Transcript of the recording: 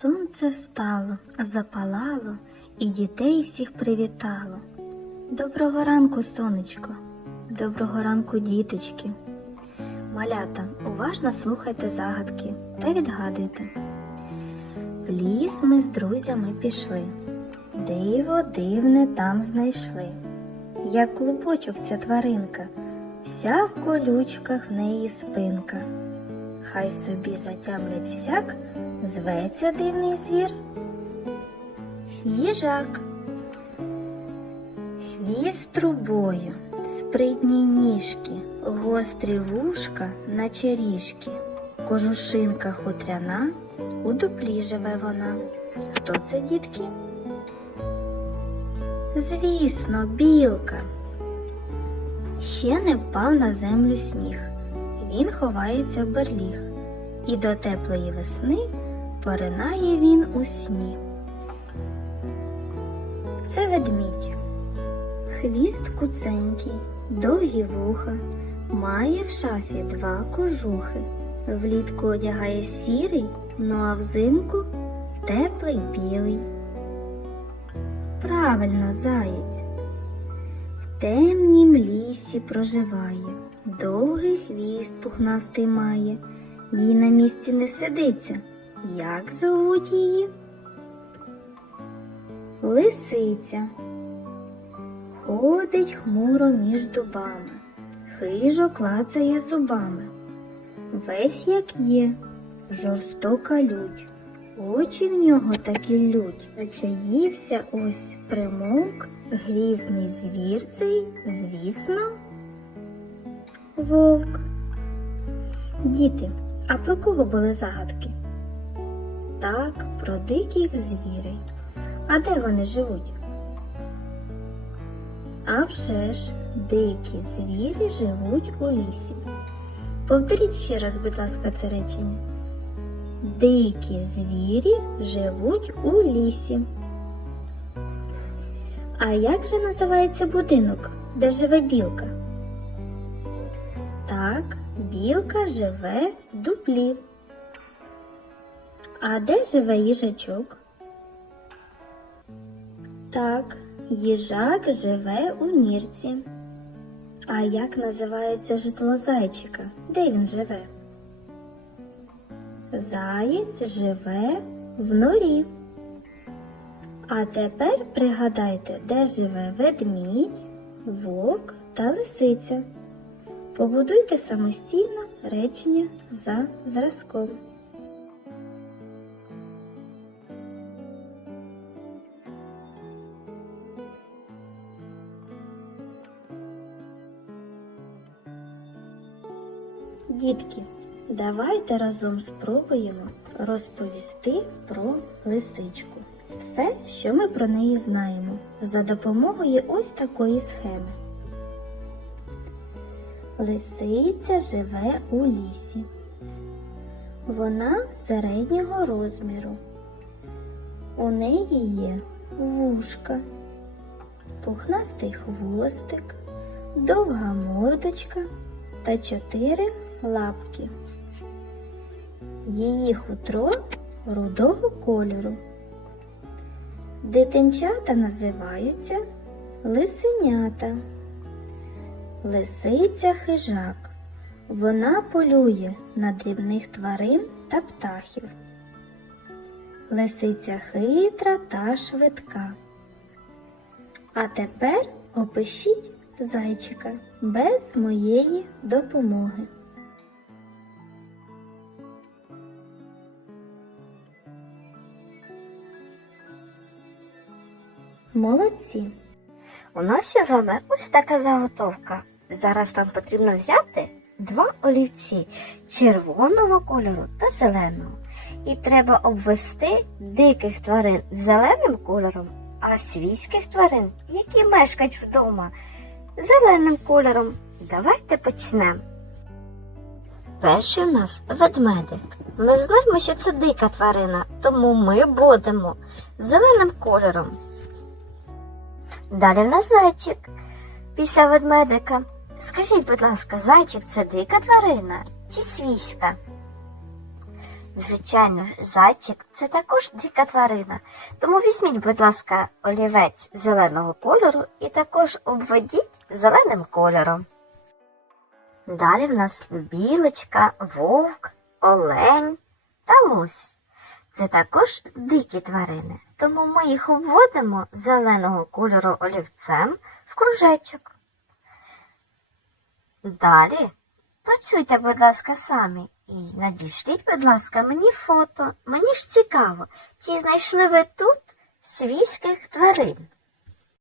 Сонце встало, запалало і дітей всіх привітало. Доброго ранку, сонечко, доброго ранку, діточки. Малята, уважно слухайте загадки та відгадуйте. В ліс ми з друзями пішли, диво дивне там знайшли. Як клубочок ця тваринка, вся в колючках в неї спинка. Хай собі затямлять всяк, зветься дивний звір. Їжак. Хвіст трубою, спритні ніжки, гострі вушка, наче ріжки, кожушинка хутряна, у дуплі живе вона. Хто це, дітки? Звісно, білка. Ще не впав на землю сніг. Він ховається в берліг, і до теплої весни поринає він у сні. Це ведмідь. Хвіст куценький, довгі вуха, має в шафі два кожухи. Влітку одягає сірий, ну а взимку теплий білий. Правильно, заєць. В темнім лісі проживає, довгий хвіст пухнастий має, їй на місці не сидиться. Як зовуть її? Лисиця. Ходить хмуро між дубами, хижо клацає зубами. Весь як є, жорстока лють, очі в нього такі лють. Зачаївся ось примовк, грізний звір цей, звісно, вовк. Діти, а про кого були загадки? Так, про диких звірей. А де вони живуть? А вже ж, дикі звірі живуть у лісі. Повторіть ще раз, будь ласка, це речення. Дикі звірі живуть у лісі. А як же називається будинок, де живе білка? Так, білка живе в дуплі. А де живе їжачок? Так, їжак живе у нірці. А як називається житло зайчика? Де він живе? Заєць живе в норі. А тепер пригадайте, де живе ведмідь, вовк та лисиця. Побудуйте самостійно речення за зразком. Дітки, давайте разом спробуємо розповісти про лисичку. Все, що ми про неї знаємо, за допомогою ось такої схеми. Лисиця живе у лісі. Вона середнього розміру. У неї є вушка, пухнастий хвостик, довга мордочка та чотири лапки. Її хутро рудого кольору. Дитинчата називаються лисенята. Лисиця хижак. Вона полює на дрібних тварин та птахів. Лисиця хитра та швидка. А тепер опишіть зайчика без моєї допомоги. Молодці. У нас є з вами ось така заготовка. Зараз нам потрібно взяти два олівці червоного кольору та зеленого. І треба обвести диких тварин зеленим кольором, а свійських тварин, які мешкають вдома, зеленим кольором. Давайте почнемо. Перший у нас ведмедик. Ми знаємо, що це дика тварина, тому ми будемо зеленим кольором. Далі в нас зайчик. Після ведмедика. Скажіть, будь ласка, зайчик це дика тварина чи свійська? Звичайно, зайчик це також дика тварина. Тому візьміть, будь ласка, олівець зеленого кольору і також обведіть зеленим кольором. Далі в нас білочка, вовк, олень та лось. Це також дикі тварини, тому ми їх обводимо зеленого кольору олівцем в кружечок. Далі працюйте, будь ласка, самі і надішліть, будь ласка, мені фото. Мені ж цікаво, чи знайшли ви тут свійських тварин.